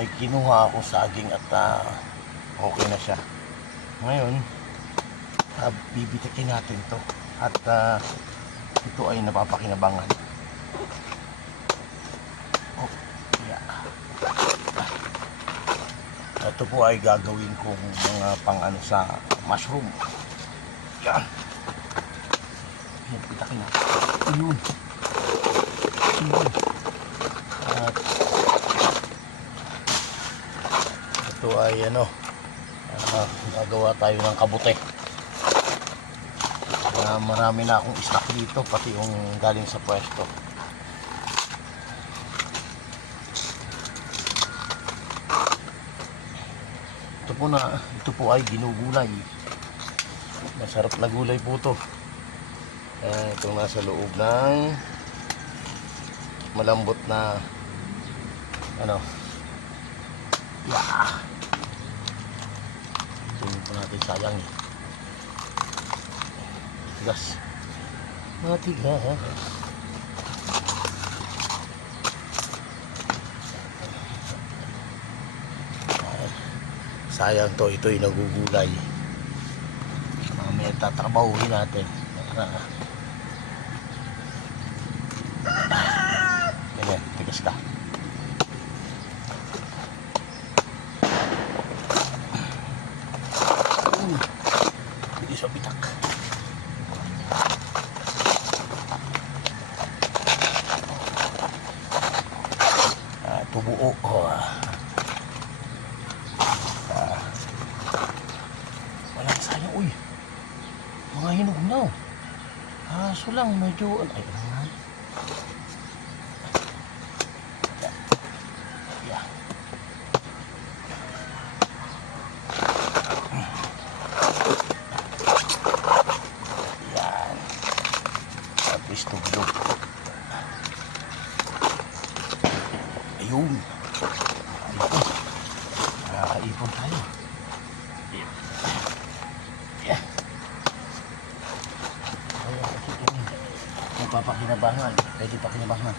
may kinuha ako saging at okay na siya. Ngayon, bibitikin natin to at ito ay napapakinabangan. Oh, yeah. Ito po ay gagawin kong mga pang-ano sa mushroom. Yan. Yan, pitakin na. Ayun. Ayun. At ito ay gagawa tayo ng kabute. Marami na akong stock dito, pati yung galing sa pwesto. Ito po ay ginugulay. Masarap na gulay po to. Itong nasa loob ng malambot na yeah. Tingnan po natin, sayang eh. Matigas. Matigas. Sayang to, ito'y nagugulay. Mamaya tatrabahuhin natin. Ganyan, tigas ka. Hindi siya bitak. Tubuo. Walang sayang, uy. Mga hinog na. Kaso lang, medyo ay naman. Yeah. Yan. Tapos tublog. Ayun. Nakakaipon tayo. Yeah. Papakinabangan. Pwede pakinabangan.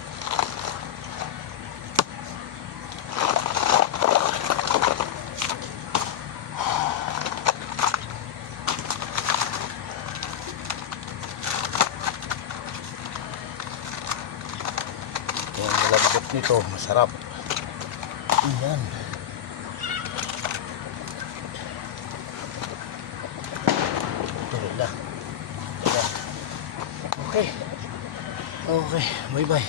Yung malambot nito, masarap. Ayan. Tuloy na. Okay. Okay, bye-bye.